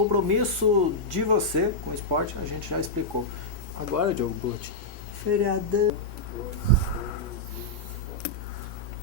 compromisso de você com o esporte, a gente já explicou. Agora, Diogo Botti, feriadão.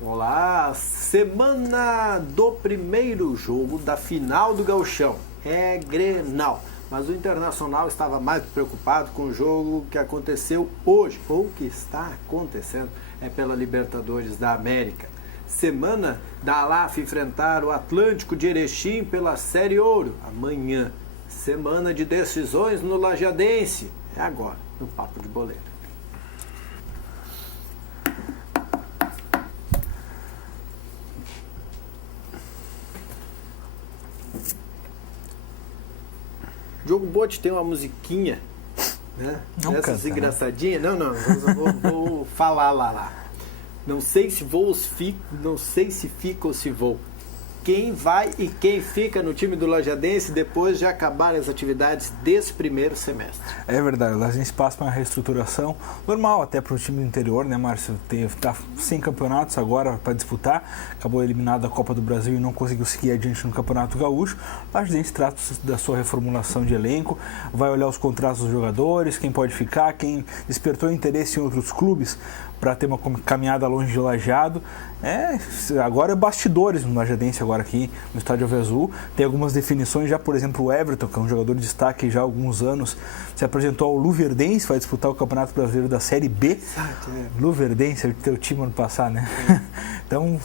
Olá, semana do primeiro jogo da final do Gauchão. É Grenal. Mas o Internacional estava mais preocupado com o jogo que aconteceu hoje, ou que está acontecendo, é pela Libertadores da América. Semana da ALAF enfrentar o Atlântico de Erechim pela Série Ouro, amanhã. Semana de decisões no Lajadense, é agora, no Papo de Boleiro. Diogo Botti tem uma musiquinha, né? Não Essas canta, engraçadinhas. Né? Não, vou falar lá. Não sei se não sei se fica ou se vou. Quem vai e quem fica no time do Lajadense depois de acabar as atividades desse primeiro semestre? É verdade, o Lajadense passa por uma reestruturação normal até para o time do interior, né, Márcio? Está sem campeonatos agora para disputar, acabou eliminado da Copa do Brasil e não conseguiu seguir adiante no Campeonato Gaúcho. O Lajadense trata da sua reformulação de elenco, vai olhar os contratos dos jogadores, quem pode ficar, quem despertou interesse em outros clubes para ter uma caminhada longe de Lajeado. Agora é bastidores no Lajadense, agora aqui no Estádio Alviazul. Tem algumas definições já, por exemplo, o Everton, que é um jogador de destaque já há alguns anos, se apresentou ao Luverdense, vai disputar o Campeonato Brasileiro da Série B. Luverdense, é o teu time ano passado, né? Então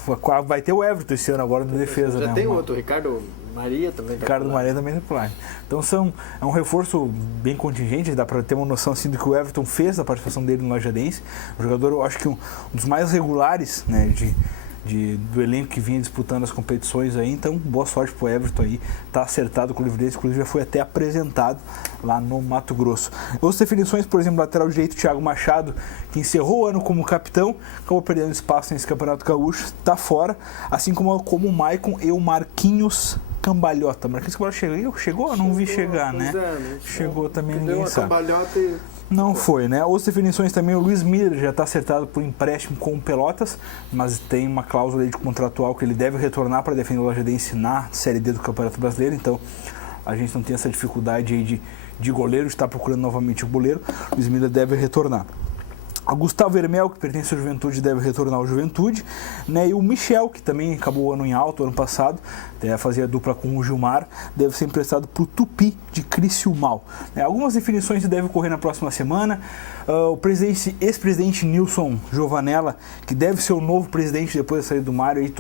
vai ter o Everton esse ano agora na defesa. Já né? tem outro, Ricardo Maria também. Ricardo Maria também está por lá. Então é um reforço bem contingente, dá para ter uma noção assim do que o Everton fez da participação dele no Lajadense. O jogador, eu acho que um dos mais regulares, né, do elenco que vinha disputando as competições aí. Então, boa sorte pro Everton aí, tá acertado com o Livrense, inclusive já foi até apresentado lá no Mato Grosso. Outras definições, por exemplo, lateral direito Thiago Machado, que encerrou o ano como capitão, acabou perdendo espaço nesse Campeonato Gaúcho, está fora, assim como o Maicon e o Marquinhos Cambalhota. Marquinhos Cambalhota chegou? Eu não vi chegar, né? Chegou também, ninguém sabe. Cambalhota e... Não foi, né? Outras definições também, o Luiz Miller já está acertado por empréstimo com o Pelotas, mas tem uma cláusula de contratual que ele deve retornar para defender o Lajadense na Série D do Campeonato Brasileiro, então a gente não tem essa dificuldade aí de goleiro, de estar procurando novamente o goleiro. O Luiz Miller deve retornar. O Gustavo Hermel, que pertence ao Juventude, deve retornar ao Juventude, né? E o Michel, que também acabou o ano em alto, ano passado, fazia dupla com o Gilmar, deve ser emprestado para o Tupi de Criciúmal. Algumas definições devem ocorrer na próxima semana. O ex-presidente Nilson Giovanella, que deve ser o novo presidente depois da saída do Mário, aí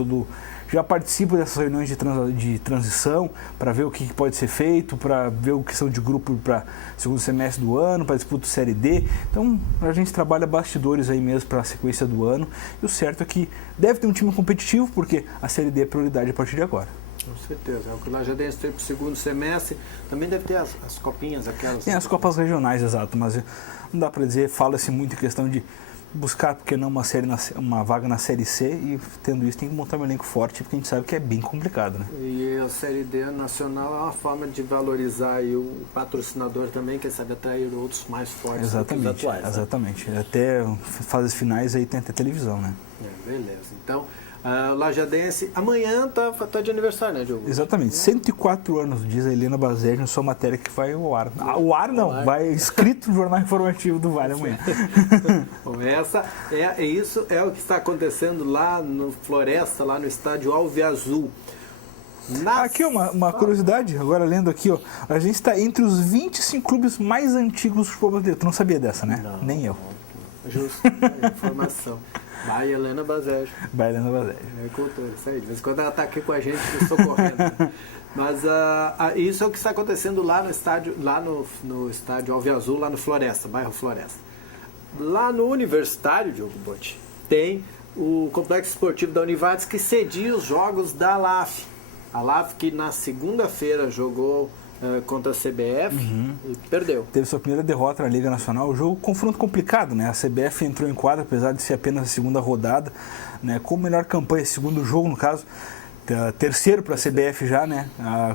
já participa dessas reuniões de transição para ver o que pode ser feito, para ver o que são de grupo para segundo semestre do ano, para disputa Série D. Então a gente trabalha bastidores aí mesmo para a sequência do ano. E o certo é que deve ter um time competitivo, porque a Série D é prioridade a partir de agora. Com certeza. É o que o Lajadense tem para o segundo semestre. Também deve ter as copinhas, aquelas. Tem as copas regionais, exato, mas não dá para dizer, fala-se muito em questão de buscar, porque não uma vaga na Série C, e tendo isso tem que montar um elenco forte, porque a gente sabe que é bem complicado, né? E a Série D nacional é uma forma de valorizar aí o patrocinador também, que sabe atrair outros mais fortes. Exatamente, do que os atuais, exatamente. Né? Até fases finais aí tem até televisão, né? Beleza. Então, Lajadense, amanhã tá de aniversário, né, Diogo? Exatamente, 104 anos, diz a Helena Bazeg na sua matéria que vai ao ar. O ar não, vai escrito no Jornal Informativo do Vale amanhã. Bom, isso é o que está acontecendo lá no Floresta, lá no estádio Alviazul. Aqui uma curiosidade, agora lendo aqui, ó, a gente está entre os 25 clubes mais antigos do futebol brasileiro. Tu não sabia dessa, né? Não, nem eu. Justo, informação. Vai, Helena Bazeg. Vai, Helena Bazeg. É cultura, isso aí. De vez em quando ela está aqui com a gente socorrendo. Mas isso é o que está acontecendo lá no estádio, no estádio Alviazul, lá no Floresta, bairro Floresta. Lá no Universitário, Diogo Botti, tem o Complexo Esportivo da Univates, que cedia os jogos da ALAF. A ALAF que na segunda-feira jogou contra a CBF e perdeu. Teve sua primeira derrota na Liga Nacional, o jogo confronto complicado, né? A CBF entrou em quadra, apesar de ser apenas a segunda rodada, né? Com melhor campanha, segundo jogo no caso, terceiro para a CBF já, né?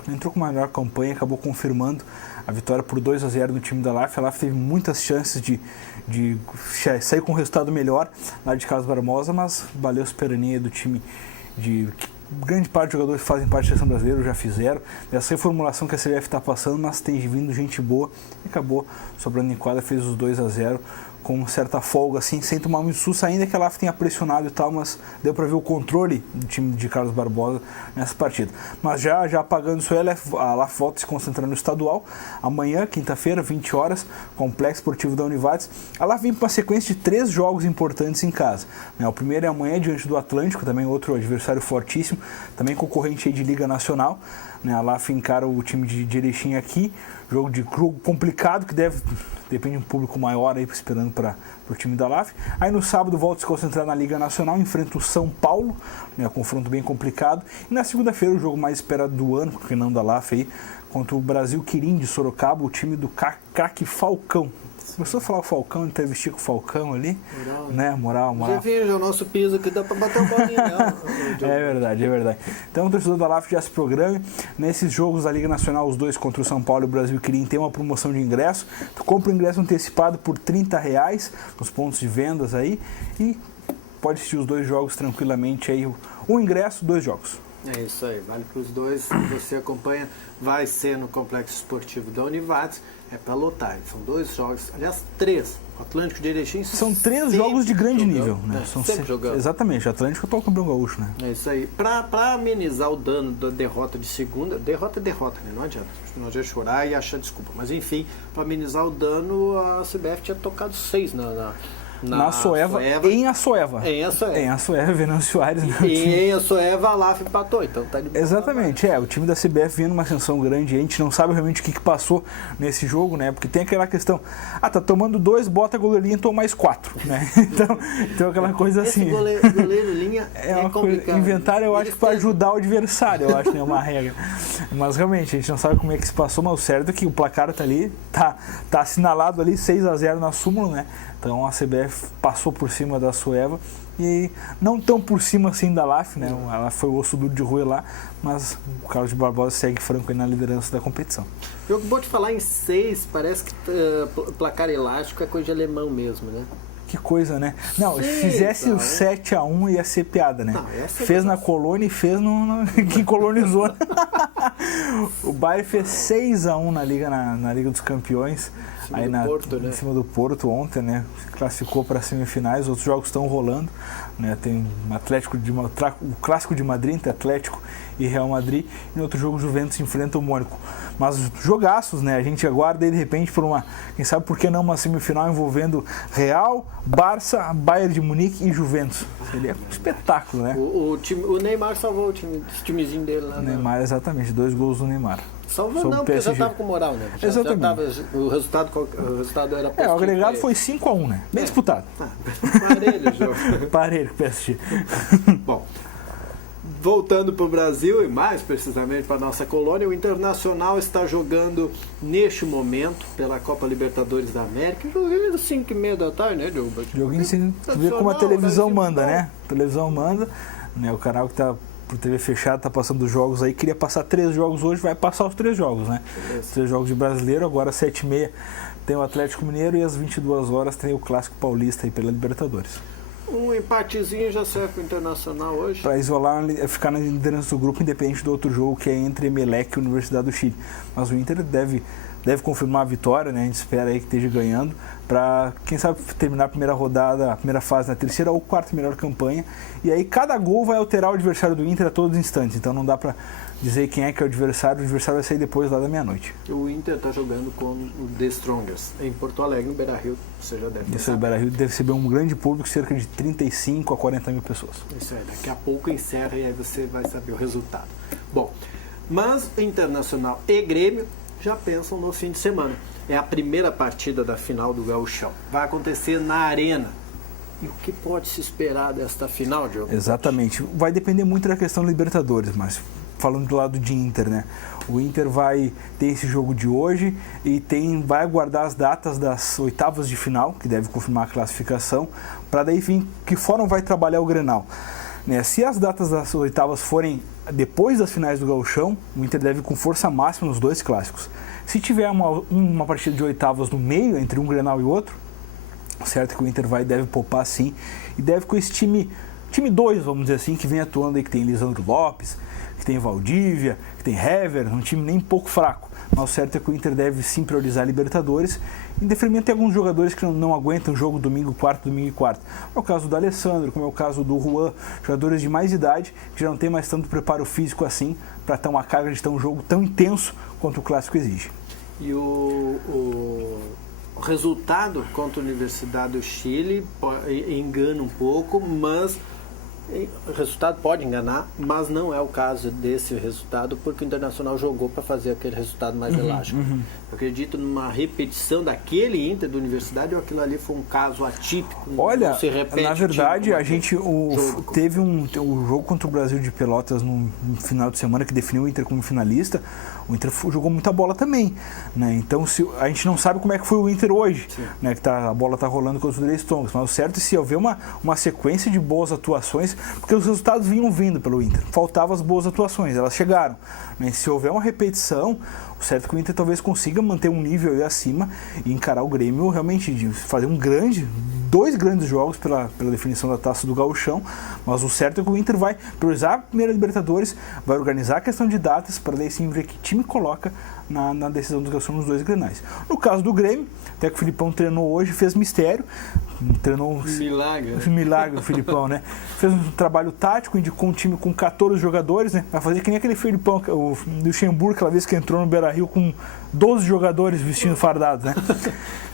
Entrou com uma melhor campanha, acabou confirmando a vitória por 2-0 no time da ALAF. A ALAF teve muitas chances de sair com um resultado melhor lá de Carlos Barbosa, mas valeu a soberania do time grande parte dos jogadores que fazem parte da seleção brasileira já fizeram, essa reformulação que a CBF está passando, mas tem vindo gente boa e acabou sobrando em quadra, fez os 2-0 com certa folga, assim, sem tomar muito susto, ainda que a LAF tenha pressionado e tal, mas deu para ver o controle do time de Carlos Barbosa nessa partida. Mas já apagando isso aí, a LAF volta a se concentrar no estadual. Amanhã, quinta-feira, 20 horas, Complexo Esportivo da Univates. A LAF vem para uma sequência de 3 jogos importantes em casa. O primeiro é amanhã, diante do Atlântico, também outro adversário fortíssimo, também concorrente aí de Liga Nacional. A LAF encara o time de Erechim aqui, jogo complicado que depende de um público maior aí esperando para o time da LAF. Aí no sábado volta a se concentrar na Liga Nacional, enfrenta o São Paulo, um confronto bem complicado. E na segunda-feira o jogo mais esperado do ano, porque não da LAF aí, contra o Brasil Quirim de Sorocaba, o time do craque Falcão. Começou a falar o Falcão, ele teve com o Falcão ali, moral, né? Moral. Já veja o nosso piso aqui, dá pra bater um bolinho, não. É verdade. Então o torcedor da LAF já se programe. Nesses jogos da Liga Nacional, os dois contra o São Paulo e o Brasil Quirim, tem uma promoção de ingresso. Tu compra o ingresso antecipado por R$30 nos pontos de vendas aí e pode assistir os 2 jogos tranquilamente aí. Um ingresso, 2 jogos. É isso aí, vale para os 2. Você acompanha, vai ser no Complexo Esportivo da Univates, é para lotar. São 2 jogos, aliás, 3. O Atlântico de Erechim. São 3 jogos de grande nível, né? São sempre jogando. Exatamente, o Atlântico é o campeão gaúcho, né? É isso aí. Para amenizar o dano da derrota de segunda, derrota é derrota, né? Não adianta chorar e achar desculpa. Mas enfim, para amenizar o dano, a CBF tinha tocado 6 na Assoeva, em Assoeva. Em Assoeva, Venâncio Soares. Em Assoeva, a LAF empatou, então tá de boa. Exatamente, o time da CBF vinha numa ascensão grande, a gente não sabe realmente o que passou nesse jogo, né? Porque tem aquela questão, tá tomando 2, bota goleirinho, toma mais 4, né? Então aquela coisa assim. Esse goleiro linha é uma complicado. Coisa, inventaram, eu acho que para ajudar o adversário, eu acho que é uma regra. Mas realmente, a gente não sabe como é que se passou, mas o certo é que o placar tá ali, tá assinalado ali 6-0 na súmula, né? Então a CBF passou por cima da Assoeva e não tão por cima assim da LAF, né? Ela foi o osso duro de rua lá, mas o Carlos Barbosa segue franco aí na liderança da competição. Eu vou te falar em 6, parece que placar elástico é coisa de alemão mesmo, né? Que coisa, né? Não, se fizesse o 7-1 ia ser piada, né? Não, fez na Colônia e fez quem colonizou. O Bayern fez 6-1 na Liga dos Campeões. Aí em cima do Porto ontem, né? Se classificou para as semifinais, outros jogos estão rolando, né? Tem o Clássico de Madrid entre Atlético e Real Madrid, e no outro jogo o Juventus enfrenta o Mônaco. Mas jogaços, né? A gente aguarda aí de repente por quem sabe por que não uma semifinal envolvendo Real, Barça, Bayern de Munique e Juventus. Seria um espetáculo, né? O Neymar salvou o timezinho dele lá. Neymar, exatamente, 2 gols do Neymar. Salvou não, porque já estava com moral, né? Exatamente. O resultado era positivo. O agregado foi 5-1, né? Bem disputado. Parelho o jogo. Parelho, PSG. Bom, voltando para o Brasil e mais precisamente para a nossa colônia, o Internacional está jogando neste momento pela Copa Libertadores da América, joguinho às 5h30 da tarde, né, Diogo? Joguinho assim, tu vê como a televisão manda, né? A televisão manda, né? O canal que está por TV fechada, tá passando os jogos aí, queria passar 3 jogos hoje, vai passar os 3 jogos, né? 3 jogos de brasileiro, agora às 7h30 tem o Atlético Mineiro e às 22 horas tem o Clássico Paulista aí pela Libertadores. Um empatezinho já serve para o Internacional hoje? Para isolar, ficar na liderança do grupo, independente do outro jogo que é entre Emelec e Universidade do Chile. Mas o Inter deve confirmar a vitória, né? A gente espera aí que esteja ganhando para, quem sabe, terminar a primeira rodada, a primeira fase na 3ª ou 4ª melhor campanha. E aí cada gol vai alterar o adversário do Inter a todos os instantes. Então não dá para dizer quem é que é o adversário vai sair depois lá da meia-noite. O Inter está jogando com o The Strongest em Porto Alegre, no Beira-Rio, você já deve ter. Isso aí, Beira-Rio deve receber um grande público, cerca de 35 a 40 mil pessoas. Isso aí, daqui a pouco encerra e aí você vai saber o resultado. Bom, mas o Internacional e Grêmio já pensam no fim de semana. É a primeira partida da final do Gauchão. Vai acontecer na Arena. E o que pode se esperar desta final, Diogo? Exatamente. Vai depender muito da questão da Libertadores, mas falando do lado de Inter, né? O Inter vai ter esse jogo de hoje e vai aguardar as datas das oitavas de final, que deve confirmar a classificação, para daí vir que forma vai trabalhar o Grenal. Né? Se as datas das oitavas forem depois das finais do Gauchão, o Inter deve ir com força máxima nos 2 clássicos. Se tiver uma partida de oitavas no meio, entre um Grenal e outro, certo que o Inter deve poupar sim, e deve com esse time time 2, vamos dizer assim, que vem atuando aí, que tem Lisandro Lopes, que tem Valdívia, que tem Hever, um time nem pouco fraco. Mas o certo é que o Inter deve sim priorizar a Libertadores, em detrimento de alguns jogadores que não aguentam o jogo domingo e quarto. É o caso do Alessandro, como é o caso do Juan, jogadores de mais idade, que já não tem mais tanto preparo físico assim, para ter uma carga de ter um jogo tão intenso quanto o Clássico exige. E o resultado contra a Universidade do Chile engana um pouco, mas o resultado pode enganar, mas não é o caso desse resultado, porque o Internacional jogou para fazer aquele resultado mais elástico. Eu acredito numa repetição daquele Inter da Universidade, ou aquilo ali foi um caso atípico. Olha, não se repete, na verdade, a gente teve um jogo contra o Brasil de Pelotas no final de semana que definiu o Inter como finalista. O Inter jogou muita bola também, né? Então a gente não sabe como é que foi o Inter hoje, né? Que a bola está rolando contra os Drey Strongest, mas o certo é se houver uma sequência de boas atuações, porque os resultados vinham vindo pelo Inter, faltavam as boas atuações, elas chegaram, né? Se houver uma repetição, o certo é que o Inter talvez consiga manter um nível aí acima e encarar o Grêmio realmente, de fazer dois grandes jogos pela definição da Taça do Gauchão, mas o certo é que o Inter vai priorizar a primeira Libertadores, vai organizar a questão de datas para daí sim ver que time coloca na decisão dos Gauchão nos dois Grenais. No caso do Grêmio, até que o Filipão treinou hoje, fez mistério, treinou milagre o Filipão, né? Fez um trabalho tático, indicou um time com 14 jogadores, né? Vai fazer que nem aquele Filipão, o Luxemburgo, aquela vez que entrou no Beira-Rio com 12 jogadores vestindo fardados, né?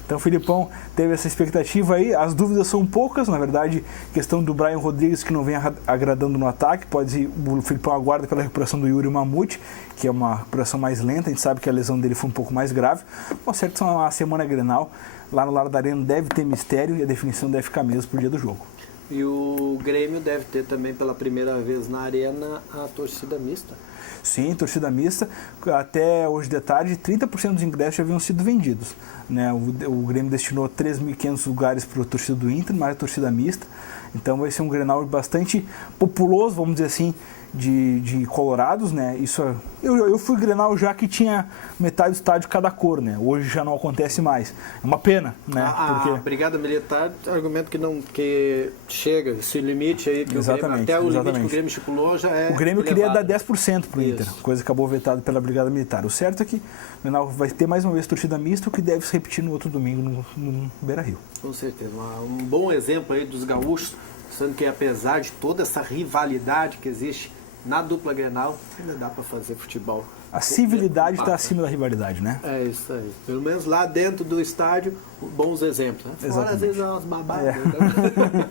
Então o Filipão teve essa expectativa aí, as dúvidas são poucas, na verdade, questão do Brian Rodrigues que não vem agradando no ataque, o Filipão aguarda pela recuperação do Yuri Mamute, que é uma recuperação mais lenta, a gente sabe que a lesão dele foi um pouco mais grave, mas certo, são uma semana Grenal, lá no Lar da Arena deve ter mistério e a definição deve ficar mesmo pro dia do jogo. E o Grêmio deve ter também pela primeira vez na Arena a torcida mista. Sim, torcida mista. Até hoje de tarde, 30% dos ingressos já haviam sido vendidos, né? O Grêmio destinou 3.500 lugares para a torcida do Inter, mais a torcida mista. Então vai ser um Grenal bastante populoso, vamos dizer assim, de colorados, né? Eu fui Grenal já que tinha metade do estádio cada cor, né? Hoje já não acontece mais. É uma pena, né? A Brigada Militar argumento que chega, esse limite aí que exatamente, até o limite que o Grêmio estipulou já é. O Grêmio elevado. queria dar 10% para o Inter, coisa que acabou vetada pela Brigada Militar. O certo é que o Grenal vai ter mais uma vez torcida mista, o que deve se repetir no outro domingo no Beira-Rio. Com certeza, um bom exemplo aí dos gaúchos, sendo que apesar de toda essa rivalidade que existe na dupla Grenal, ainda dá para fazer futebol. A civilidade está acima da rivalidade, né? É isso aí. Pelo menos lá dentro do estádio, bons exemplos. Né? Fora, às vezes, umas babadas. Né?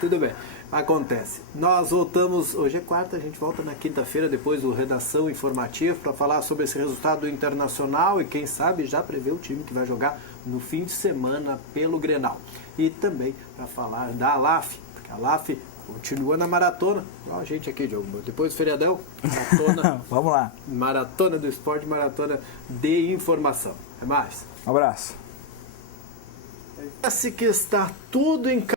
Tudo bem. Acontece. Nós voltamos, hoje é quarta, a gente volta na quinta-feira, depois do Redação Informativa, para falar sobre esse resultado internacional e, quem sabe, já prever o time que vai jogar no fim de semana pelo Grenal. E também para falar da ALAF, porque a ALAF continua na maratona, igual a gente aqui, Diogo. Depois do feriadão, maratona. Vamos lá. Maratona do esporte, maratona de informação. Até mais. Um abraço. Parece que está tudo em